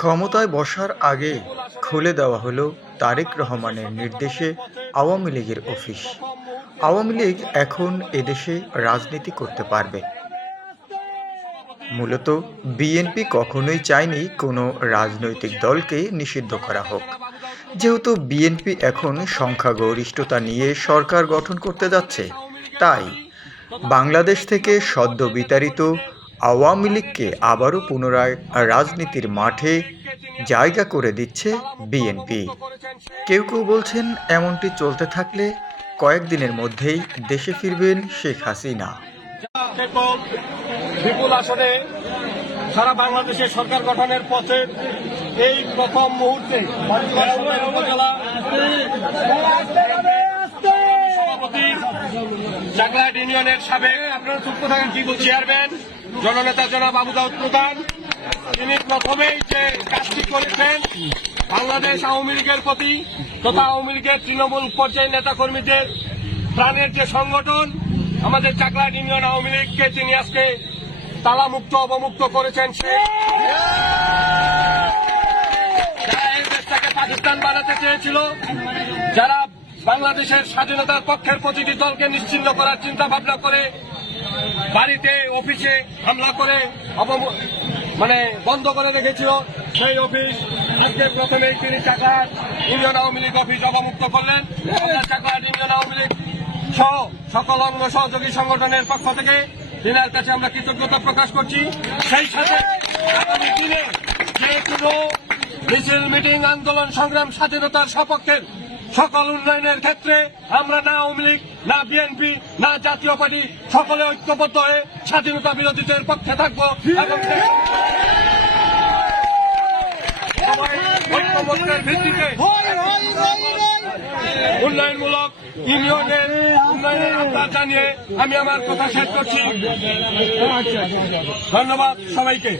ক্ষমতায় বসার আগে খুলে দেওয়া হলো তারেক রহমানের নির্দেশে আওয়ামী লীগের অফিস। আওয়ামী লীগ এখন এদেশে রাজনীতি করতে পারবে। মূলত বিএনপি কখনোই চায়নি কোনো রাজনৈতিক দলকে নিষিদ্ধ করা হোক। যেহেতু বিএনপি এখন সংখ্যাগরিষ্ঠতা নিয়ে সরকার গঠন করতে যাচ্ছে, তাই বাংলাদেশ থেকে সদ্য বিতাড়িত আওয়ামী লীগকে আবারও পুনরায় রাজনীতির মাঠে জায়গা করে দিচ্ছে বিএনপি। কেউ কেউ বলছেন, এমনটি চলতে থাকলে কয়েকদিনের মধ্যেই দেশে ফিরবেন শেখ হাসিনা। বিপুল আসনে সারা বাংলাদেশের সরকার গঠনের পথে এই প্রথম মুহূর্তে উপজেলা সভাপতি চাকলাট ইউনিয়নের সাবেক আপনারা চুপ থাকেন কি চেয়ারম্যান জননেতা জনাব আবু দাউদ প্রধান, তিনি প্রথমেই যে কাজটি করেছেন বাংলাদেশ আওয়ামী লীগের প্রতি তথা আওয়ামী লীগের তৃণমূল পর্যায়ের নেতা কর্মীদের প্রাণের যে সংগঠন আমাদের চাকলাট ইউনিয়ন আওয়ামী লীগকে তিনি আজকে তালামুক্ত অবমুক্ত করেছেন। যারা এই দেশটাকে পাকিস্তান বানাতে চেয়েছিল, যারা বাংলাদেশের স্বাধীনতার পক্ষের প্রতিটি দলকে নিশ্চিহ্ন করার চিন্তা ভাবনা করে বাড়িতে অফিসে হামলা করে বন্ধ করে রেখেছিল, সেই অফিস আজকে প্রথমেই তিনি চাকলাট ইউনিয়ন আওয়ামী লীগ অফিস অবমুক্ত করলেন। চাকলাট ইউনিয়ন আওয়ামী লীগ সহ সকল অঙ্গ সহযোগী সংগঠনের পক্ষ থেকে দিনের কাছে আমরা কৃতজ্ঞতা প্রকাশ করছি। সেই সাথে আগামী দিনে যে কোনো মিছিল মিটিং আন্দোলন সংগ্রাম স্বাধীনতার সপক্ষের সকল উন্নয়নের ক্ষেত্রে আমরা না আওয়ামী লীগ না বিএনপি না জাতীয় পার্টি সকলে ঐক্যবদ্ধ হয়ে স্বাধীনতা বিরোধীদের পক্ষে থাকব এবং ঐক্যবদ্ধের ভিত্তিতে উন্নয়নমূলক ইউনিয়নের উন্নয়নের আহ্বান জানিয়ে আমি আমার কথা শেষ করছি। ধন্যবাদ সবাইকে।